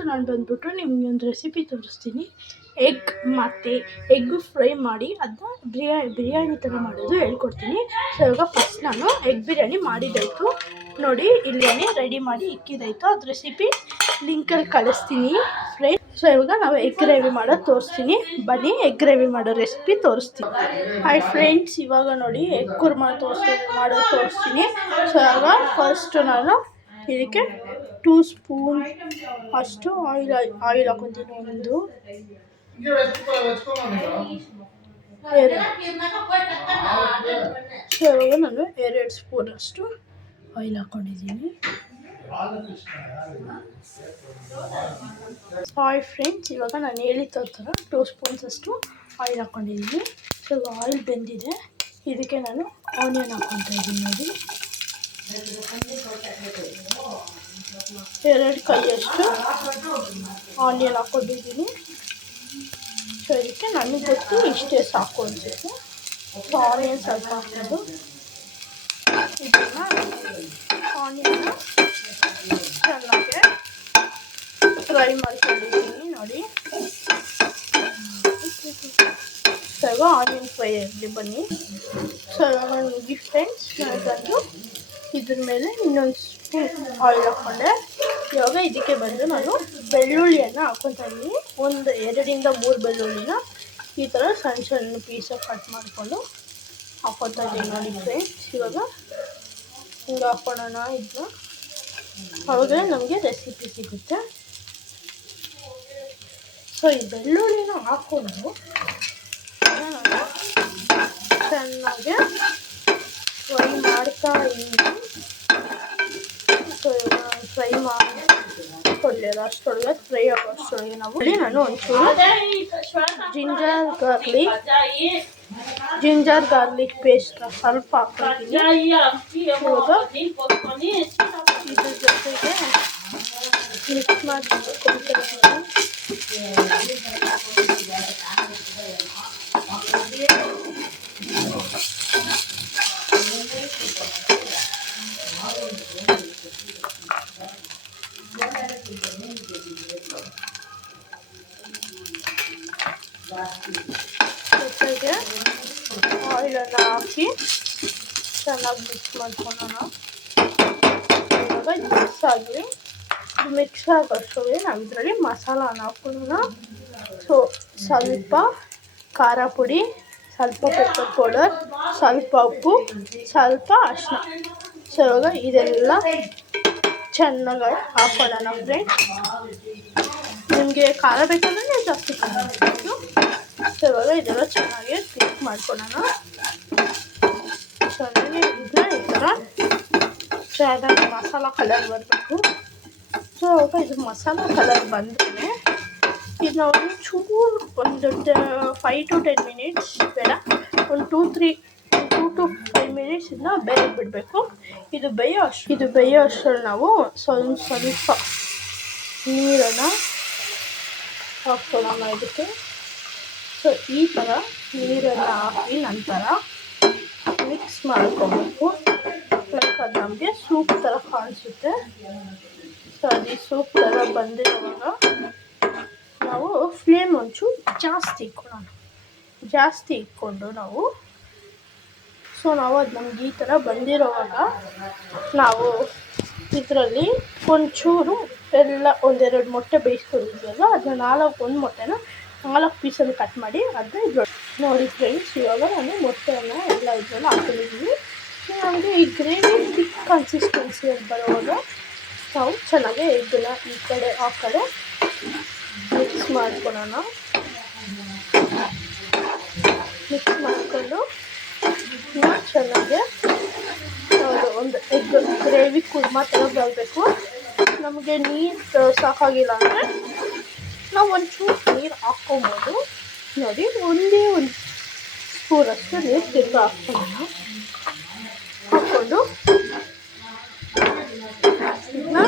ನಾನು ಬಂದ್ಬಿಟ್ಟು ನಿಮಗೆ ಒಂದು ರೆಸಿಪಿ ತೋರಿಸ್ತೀನಿ. ಎಗ್ ಮತ್ತು ಎಗ್ ಫ್ರೈ ಮಾಡಿ ಅದನ್ನ ಬಿರಿಯಾನಿ ಥರ ಮಾಡೋದು ಹೇಳ್ಕೊಡ್ತೀನಿ. ಸೊ ಇವಾಗ ಫಸ್ಟ್ ನಾನು ಎಗ್ ಬಿರಿಯಾನಿ ಮಾಡಿದ್ದಾಯಿತು ನೋಡಿ, ಇಲ್ಲೇ ರೆಡಿ ಮಾಡಿ ಇಕ್ಕಿದ್ದಾಯಿತು. ಅದು ರೆಸಿಪಿ ಲಿಂಕಲ್ಲಿ ಕಳಿಸ್ತೀನಿ ಫ್ರೆಂಡ್ಸ್. ಸೊ ಇವಾಗ ನಾವು ಎಗ್ ಗ್ರೇವಿ ಮಾಡೋದು ತೋರಿಸ್ತೀನಿ. ಬನ್ನಿ ಎಗ್ ಗ್ರೇವಿ ಮಾಡೋ ರೆಸಿಪಿ ತೋರಿಸ್ತೀನಿ. ಹಾಯ್ ಫ್ರೆಂಡ್ಸ್, ಇವಾಗ ನೋಡಿ ಎಗ್ ಕುರ್ಮಾ ಮಾಡೋದು ತೋರಿಸ್ತೀನಿ. ಸೊ ಇವಾಗ ಫಸ್ಟು ನಾನು ಇದಕ್ಕೆ 2 ಸ್ಪೂನ್ ಅಷ್ಟು ಆಯಿಲ್ ಹಾಕೊತೀನಿ. ಒಂದು ಸೊ ಇವಾಗ ನಾನು 2 ಸ್ಪೂನ್ ಅಷ್ಟು ಆಯಿಲ್ ಹಾಕ್ಕೊಂಡಿದ್ದೀನಿ. ಹಾಯ್ ಫ್ರೆಂಡ್ಸ್, ಇವಾಗ ನಾನು ಹೇಳಿದ ಥರ 2 ಸ್ಪೂನ್ಸ್ ಅಷ್ಟು ಆಯಿಲ್ ಹಾಕ್ಕೊಂಡಿದ್ದೀನಿ. ಸೊ ಆಯಿಲ್ ಬೆಂದಿದೆ, ಇದಕ್ಕೆ ನಾನು ಆನಿಯನ್ ಹಾಕ್ಕೊತಾ ಇದ್ದೀನಿ. ನೋಡಿ, 2 ಕೈಯಷ್ಟು ಆನಿಯನ್ ಹಾಕ್ಕೊಂಡಿದ್ದೀನಿ. ಸೊ ಇದಕ್ಕೆ ನನಗೆ ಗೊತ್ತು ಇಷ್ಟೇ ಸಾಕು ಅನಿಸುತ್ತೆ. ಸೊ ಆನಿಯನ್ ಸ್ವಲ್ಪ ಹಾಕೋದು, ಇದನ್ನು ಆನಿಯನ್ನ ಚೆನ್ನಾಗಿ ಫ್ರೈ ಮಾಡ್ಕೊಂಡಿದ್ದೀನಿ. ನೋಡಿ, ಸೊ ಇವಾಗ ಆನಿಯನ್ ಫ್ರೈ ಆಗಲಿ ಬನ್ನಿ. ಸೊ ಇವಾಗ ನೋಡಿ ಫ್ರೆಂಡ್ಸ್, ನಾನು ಇದ್ರ ಮೇಲೆ ಇನ್ನೊಂದು ಸ್ಪೂನ್ ಆಯಿಲ್ ಹಾಕ್ಕೊಂಡೆ. ಇವಾಗ ಇದಕ್ಕೆ ಬಂದು ನಾನು ಬೆಳ್ಳುಳ್ಳಿಯನ್ನು ಹಾಕ್ಕೊತಾ ಇದ್ದೀನಿ. ಒಂದು 2ರಿಂದ 3 ಬೆಳ್ಳುಳ್ಳಿನ ಈ ಥರ ಸಣ್ಣ ಸಣ್ಣ ಪೀಸಾಗಿ ಕಟ್ ಮಾಡಿಕೊಂಡು ಹಾಕ್ಕೊತಾ ಇದ್ದೀನಿ. ನೋಡಿ ಫ್ರೆಂಡ್ಸ್, ಇವಾಗ ಹಿಂಗೆ ಹಾಕ್ಕೊಳ್ಳೋಣ. ಇದನ್ನ ಅವಾಗಲೇ ನಮಗೆ ರೆಸಿಪಿ ಸಿಗುತ್ತೆ. ಸೊ ಈ ಬೆಳ್ಳುಳ್ಳಿನ ಹಾಕ್ಕೊಂಡು ನಾನು ಚೆನ್ನಾಗಿ ಫ್ರೈ ಮಾಡ್ತಾ ಇದ್ದೀನಿ. ಸೊ ಇವಾಗ ಫ್ರೈ ಮಾಡಿ ಕೊಡಲಿಲ್ಲ ಅಷ್ಟೊಳಗೆ, ಫ್ರೈ ಆಗೋ ಅಷ್ಟೊಳಗೆ ನಾನು ಒಂಚೂರು ಜಿಂಜರ್ ಗಾರ್ಲಿಕ್ ಪೇಸ್ಟ್ ಸ್ವಲ್ಪ ಹಾಕ್ತೀನಿ. ಇವಾಗ ಇದ್ರ ಜೊತೆಗೆ ಮಿಕ್ಸ್ ಮಾಡಿ ಜೊತೆಗೆ ಆಯಿಲನ್ನು ಹಾಕಿ ಚೆನ್ನಾಗಿ ಮಿಕ್ಸ್ ಮಾಡ್ಕೊಳ್ಳೋಣ. ಇವಾಗ ಮಿಕ್ಸ್ ಆಗೋಷ್ಟೊಳಗೆ ನಾವು ಇದರಲ್ಲಿ ಮಸಾಲಾನ ಹಾಕೊಳ್ಳೋಣ. ಸೊ ಸ್ವಲ್ಪ ಖಾರ ಪುಡಿ, ಸ್ವಲ್ಪ ಪೆಪ್ಪರ್ ಪೌಡರ್, ಸ್ವಲ್ಪ ಉಪ್ಪು, ಸ್ವಲ್ಪ ಅರಿಶಿನ. ಸೊ ಇವಾಗ ಇದೆಲ್ಲ ಚೆನ್ನಾಗಿ ಹಾಕೊಳ್ಳೋಣ ಫ್ರೆಂಡ್ಸ್. ನಿಮಗೆ ಖಾರ ಬೇಕಂದರೆ ನೀವು ಜಾಸ್ತಿ ಖಾರ ಹಾಕ್ಬೋದು. ಸೊ ಇವಾಗ ಇದೆಲ್ಲ ಚೆನ್ನಾಗಿ ಮಿಕ್ಸ್ ಮಾಡ್ಕೊಳ್ಳೋಣ. ಚೆನ್ನಾಗಿ ಇದನ್ನ ಈ ಥರ ಚೆನ್ನಾಗಿ ಮಸಾಲ ಕಲರ್ ಬರಬೇಕು. ಸೊ ಇವಾಗ ಇದು ಮಸಾಲ ಕಲರ್ ಬಂದರೆ ಇದನ್ನ ಒಂದು ಚೂರು ಒಂದು 5 to 10 ಮಿನಿಟ್ಸ್ ಬೇಡ, ಒಂದು 2 to 5 ಮಿನಿಟ್ಸ್ ಇದನ್ನ ಬೇಯಕ್ಕೆ ಬಿಡಬೇಕು. ಇದು ಬೇಯೋ ಅಷ್ಟರಲ್ಲಿ ನಾವು ಸ್ವಲ್ಪ ನೀರನ್ನು ಹಾಕ್ಕೊಳ್ಳೋಣ ಇದಕ್ಕೆ. ಸೊ ಈ ಥರ ನೀರನ್ನು ಹಾಕಿ ನಂತರ ಮಿಕ್ಸ್ ಮಾಡ್ಕೊಬೇಕು. ಲೈಕ್ ಅದು ನಮಗೆ ಸೂಪ್ ಥರ ಕಾಣಿಸುತ್ತೆ. ಸೊ ಅದು ಸೂಪ್ ಥರ ಬಂದಿರುವಾಗ ನಾವು ಫ್ಲೇಮ್ ಒಂಚೂರು ಜಾಸ್ತಿ ಇಟ್ಕೊಂಡು ನಾವು ಅದು ನಮ್ಗೆ ಈ ಥರ ಬಂದಿರೋವಾಗ ನಾವು ಇದರಲ್ಲಿ ಒಂಚೂರು ಎಲ್ಲ 1-2 ಮೊಟ್ಟೆ ಬೇಯಿಸ್ಕೊಂಡಿದ್ವಲ್ಲ, ಅದನ್ನ ಒಂದು ಮೊಟ್ಟೆನ 4 ಪೀಸಲ್ಲಿ ಕಟ್ ಮಾಡಿ ಅದನ್ನ ಇದ್ರಲ್ಲಿ ನೋಡಿ ಫ್ರೆಂಡ್ಸ್. ಇವಾಗ ನಾನು ಮೊಟ್ಟೆಯನ್ನು ಎಲ್ಲ ಇದರಲ್ಲಿ ಹಾಕೊಂಡಿದ್ದೀವಿ. ನಮಗೆ ಈ ಗ್ರೇವಿ ಥಿಕ್ ಕನ್ಸಿಸ್ಟೆನ್ಸಿಯಲ್ಲಿ ಬರುವಾಗ ನಾವು ಚೆನ್ನಾಗಿ ಇದನ್ನು ಈ ಕಡೆ ಆ ಕಡೆ ಮಿಕ್ಸ್ ಮಾಡ್ಕೊಳ್ಳೋಣ. ಮಿಕ್ಸ್ ಮಾಡಿಕೊಂಡು ಚೆನ್ನಾಗಿ ಒಂದು ಎಗ್ ಗ್ರೇವಿ ಕುರ್ಮಾ ಥರ ಬರಬೇಕು. ನಮಗೆ ನೀರು ಸಾಕಾಗಿಲ್ಲ ಅಂದರೆ ನಾವು ಒಂಚೂರು ನೀರು ಹಾಕ್ಕೊಬೋದು. ನೋಡಿ, ಒಂದೇ ಒಂದು ಸ್ಪೂನಷ್ಟು ನೀರು ತಿರ್ಗಿ ಹಾಕ್ಕೊಂಡು ಇದನ್ನ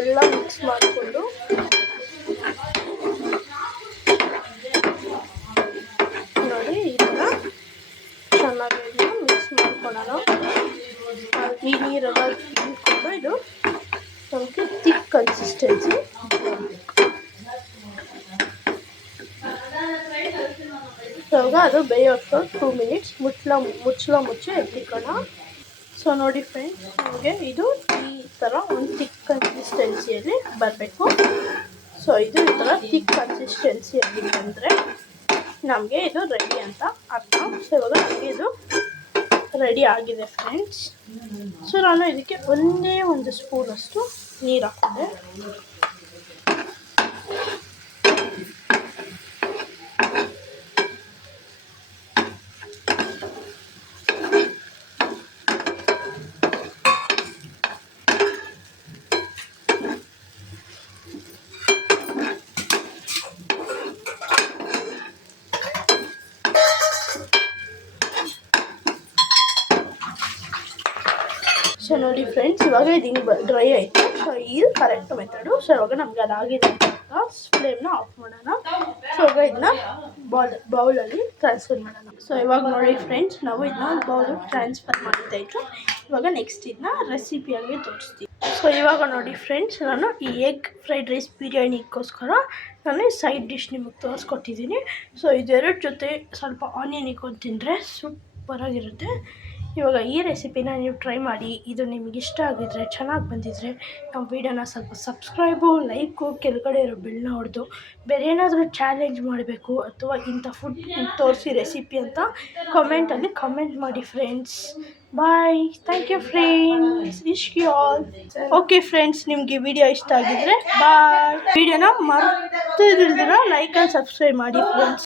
ಎಲ್ಲ ಮಿಕ್ಸ್ ಮಾಡಿಕೊಂಡು ನೋಡಿ ಈ ಥರ ಚೆನ್ನಾಗಿ ಮಿಕ್ಸ್ ಮಾಡ್ಕೊಳ್ಳೋಣ. ಈ ನೀರೆಲ್ಲ ತಿಳ್ಕೊಂಡು ಇದು ನಮಗೆ ಥಿಕ್ ಕನ್ಸಿಸ್ಟೆನ್ಸಿ ಅದು ಬೇಯೋಷ್ಟು 2 ಮಿನಿಟ್ಸ್ ಮುಚ್ಚಿ ಎತ್ತಿಕೋಣ. ಸೊ ನೋಡಿ ಫ್ರೆಂಡ್ಸ್, ನಮಗೆ ಇದು ಈ ಥರ ಒಂದು ಥಿಕ್ ಕನ್ಸಿಸ್ಟೆನ್ಸಿಯಲ್ಲಿ ಬರಬೇಕು. ಸೊ ಇದು ಈ ಥರ ಥಿಕ್ ಕನ್ಸಿಸ್ಟೆನ್ಸಿಯಲ್ಲಿ ಬಂದರೆ ನಮಗೆ ಇದು ರೆಡಿ ಅಂತ ಅರ್ಥ. ಸೊ ಇವಾಗ ನಮಗೆ ಇದು ರೆಡಿ ಆಗಿದೆ ಫ್ರೆಂಡ್ಸ್. ಸೊ ನಾನು ಇದಕ್ಕೆ ಒಂದೇ ಒಂದು ಸ್ಪೂನಷ್ಟು ನೀರು ಹಾಕಿದೆ. ಸೊ ನೋಡಿ ಫ್ರೆಂಡ್ಸ್, ಇವಾಗ ಇದು ಹಿಂಗೆ ಡ್ರೈ ಆಯಿತು. ಸೊ ಇದು ಕರೆಕ್ಟ್ ಮೆಥಡು. ಸೊ ಇವಾಗ ನಮ್ಗೆ ಅದಾಗಿದೆ ಅಂತ ಫ್ಲೇಮ್ನ ಆಫ್ ಮಾಡೋಣ. ಸೊ ಇವಾಗ ಇದನ್ನ ಬೌಲಲ್ಲಿ ಟ್ರಾನ್ಸ್ಫರ್ ಮಾಡೋಣ. ಸೊ ಇವಾಗ ನೋಡಿ ಫ್ರೆಂಡ್ಸ್, ನಾವು ಇದನ್ನ ಬೌಲಿಗೆ ಟ್ರಾನ್ಸ್ಫರ್ ಮಾಡಿದ್ದಾಯಿತು. ಇವಾಗ ನೆಕ್ಸ್ಟ್ ಇದನ್ನ ರೆಸಿಪಿಯಾಗಿ ತೋರಿಸ್ತೀವಿ. ಸೊ ಇವಾಗ ನೋಡಿ ಫ್ರೆಂಡ್ಸ್, ನಾನು ಈ ಎಗ್ ಫ್ರೈಡ್ ರೈಸ್ ಬಿರಿಯಾನಿಗೋಸ್ಕರ ನಾನು ಸೈಡ್ ಡಿಶ್ ನಿಮಗೆ ತೋರಿಸ್ಕೊಟ್ಟಿದ್ದೀನಿ. ಸೊ ಇದೆರಡು ಜೊತೆ ಸ್ವಲ್ಪ ಆನಿಯನ್ ಇಕ್ಕೊಂಡು ತಿಂದರೆ ಸೂಪರಾಗಿರುತ್ತೆ. ಇವಾಗ ಈ ರೆಸಿಪಿನ ನೀವು ಟ್ರೈ ಮಾಡಿ. ಇದು ನಿಮಗೆ ಇಷ್ಟ ಆಗಿದ್ರೆ, ಚೆನ್ನಾಗಿ ಬಂದಿದ್ದರೆ ನಾವು ವೀಡಿಯೋನ ಸ್ವಲ್ಪ ಸಬ್ಸ್ಕ್ರೈಬು, ಲೈಕು, ಕೆಳಗಡೆ ಇರೋ ಬೆಲ್ನ ಹೊಡೆದು ಬೇರೆ ಏನಾದರೂ ಚಾಲೆಂಜ್ ಮಾಡಬೇಕು ಅಥವಾ ಇಂಥ ಫುಡ್ ತೋರಿಸಿ ರೆಸಿಪಿ ಅಂತ ಕಮೆಂಟಲ್ಲಿ ಕಮೆಂಟ್ ಮಾಡಿ friends. Bye, thank you friends, wish you all. Okay friends, ನಿಮಗೆ ವಿಡಿಯೋ ಇಷ್ಟ ಆಗಿದ್ರೆ ಬಾಯ್. ವಿಡಿಯೋನ ಮರ್ತಿಲ್ದಿರ ಲೈಕ್ ಆ್ಯಂಡ್ ಸಬ್ಸ್ಕ್ರೈಬ್ ಮಾಡಿ ಫ್ರೆಂಡ್ಸ್.